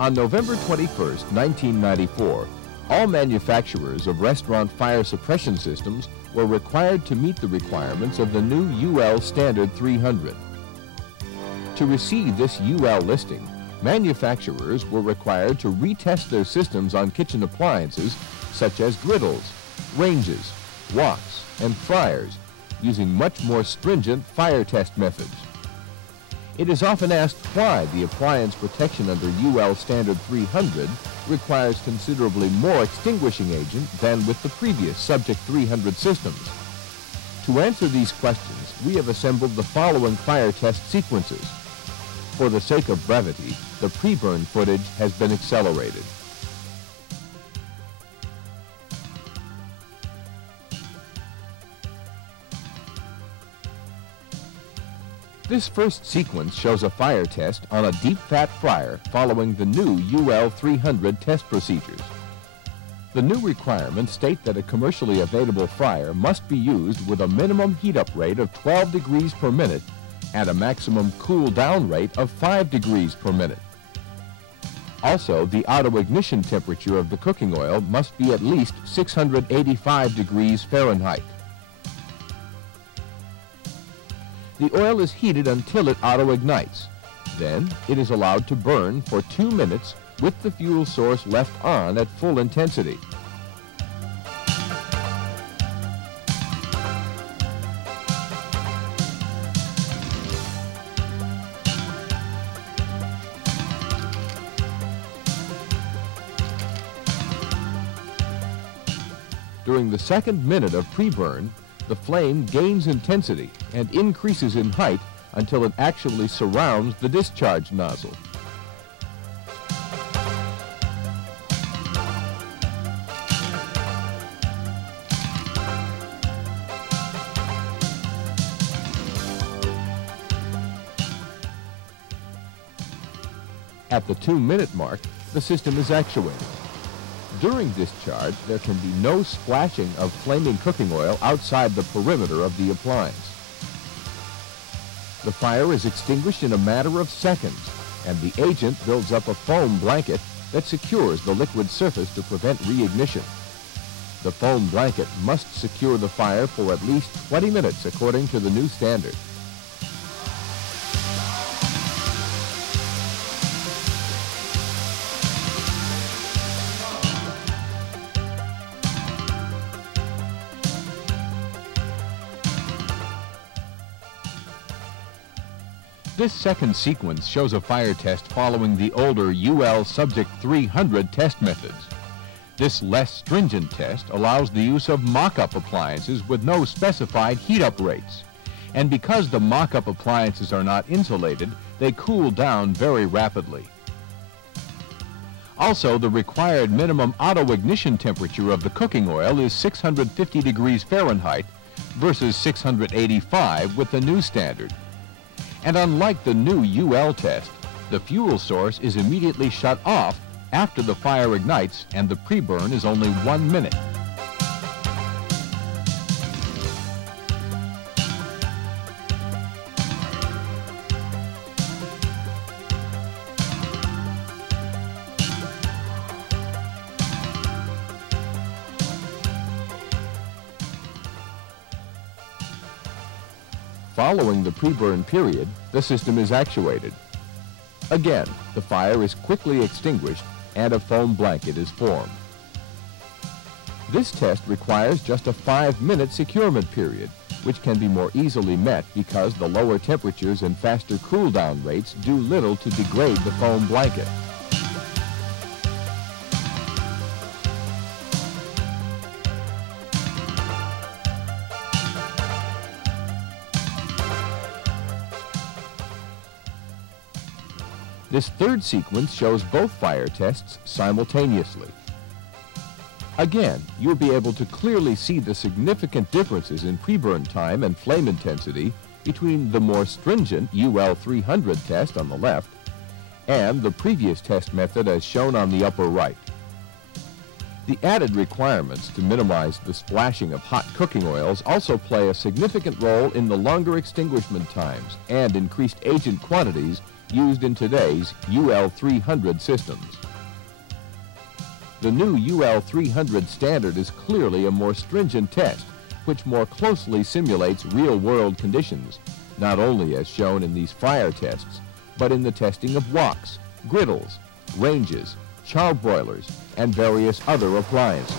On November 21, 1994, all manufacturers of restaurant fire suppression systems were required to meet the requirements of the new UL Standard 300. To receive this UL listing, manufacturers were required to retest their systems on kitchen appliances such as griddles, ranges, woks, and fryers using much more stringent fire test methods. It is often asked why the appliance protection under UL Standard 300 requires considerably more extinguishing agent than with the previous Subject 300 systems. To answer these questions, we have assembled the following fire test sequences. For the sake of brevity, the pre-burn footage has been accelerated. This first sequence shows a fire test on a deep fat fryer following the new UL 300 test procedures. The new requirements state that a commercially available fryer must be used with a minimum heat up rate of 12 degrees per minute and a maximum cool down rate of 5 degrees per minute. Also, the auto ignition temperature of the cooking oil must be at least 685 degrees Fahrenheit. The oil is heated until it auto-ignites. Then it is allowed to burn for 2 minutes with the fuel source left on at full intensity. During the second minute of pre-burn, the flame gains intensity and increases in height until it actually surrounds the discharge nozzle. At the 2-minute mark, the system is actuated. During discharge, there can be no splashing of flaming cooking oil outside the perimeter of the appliance. The fire is extinguished in a matter of seconds, and the agent builds up a foam blanket that secures the liquid surface to prevent reignition. The foam blanket must secure the fire for at least 20 minutes according to the new standard. This second sequence shows a fire test following the older UL Subject 300 test methods. This less stringent test allows the use of mock-up appliances with no specified heat-up rates. And because the mock-up appliances are not insulated, they cool down very rapidly. Also, the required minimum auto-ignition temperature of the cooking oil is 650 degrees Fahrenheit versus 685 with the new standard. And unlike the new UL test, the fuel source is immediately shut off after the fire ignites and the pre-burn is only 1 minute. Following the pre-burn period, the system is actuated. Again, the fire is quickly extinguished and a foam blanket is formed. This test requires just a 5-minute securement period, which can be more easily met because the lower temperatures and faster cool-down rates do little to degrade the foam blanket. This third sequence shows both fire tests simultaneously. Again, you'll be able to clearly see the significant differences in pre-burn time and flame intensity between the more stringent UL 300 test on the left and the previous test method as shown on the upper right. The added requirements to minimize the splashing of hot cooking oils also play a significant role in the longer extinguishment times and increased agent quantities used in today's UL 300 systems. The new UL 300 standard is clearly a more stringent test, which more closely simulates real-world conditions, not only as shown in these fire tests, but in the testing of woks, griddles, ranges, charbroilers, and various other appliances.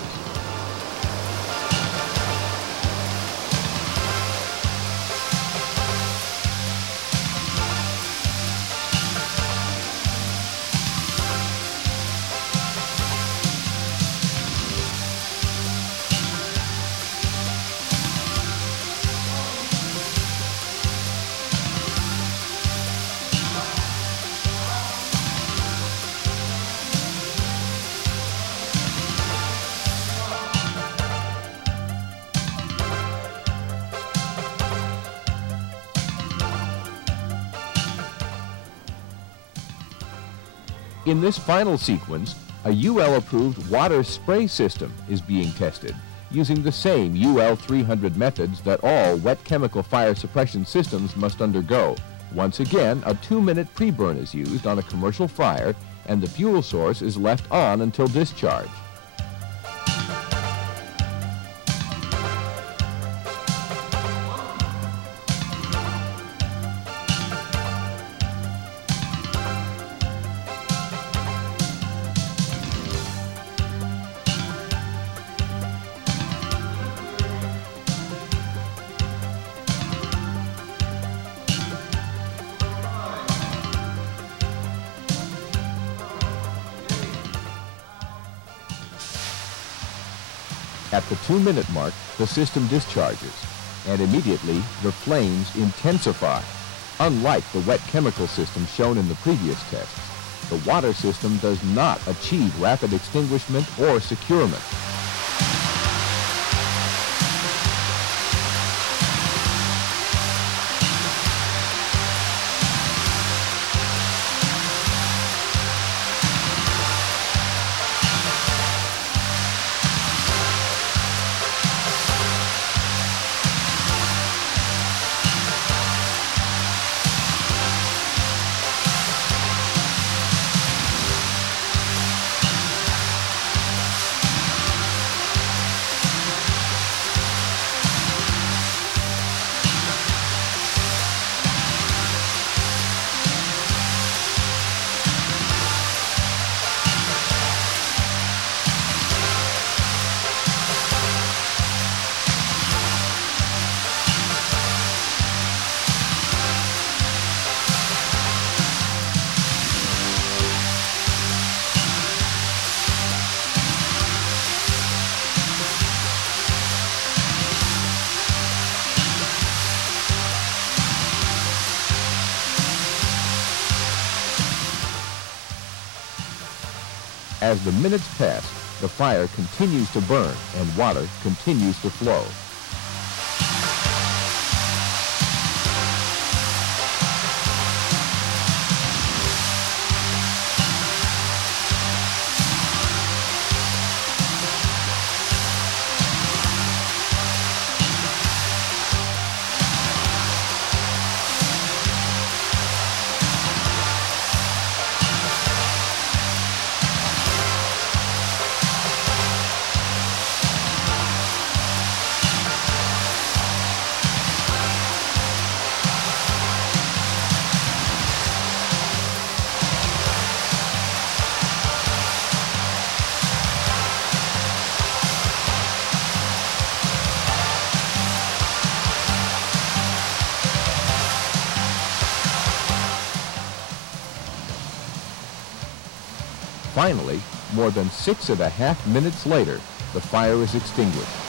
In this final sequence, a UL-approved water spray system is being tested using the same UL 300 methods that all wet chemical fire suppression systems must undergo. Once again, a 2-minute pre-burn is used on a commercial fire, and the fuel source is left on until discharge. At the 2-minute mark, the system discharges, and immediately the flames intensify. Unlike the wet chemical system shown in the previous tests, the water system does not achieve rapid extinguishment or securement. As the minutes pass, the fire continues to burn and water continues to flow. Finally, more than 6.5 minutes later, the fire is extinguished.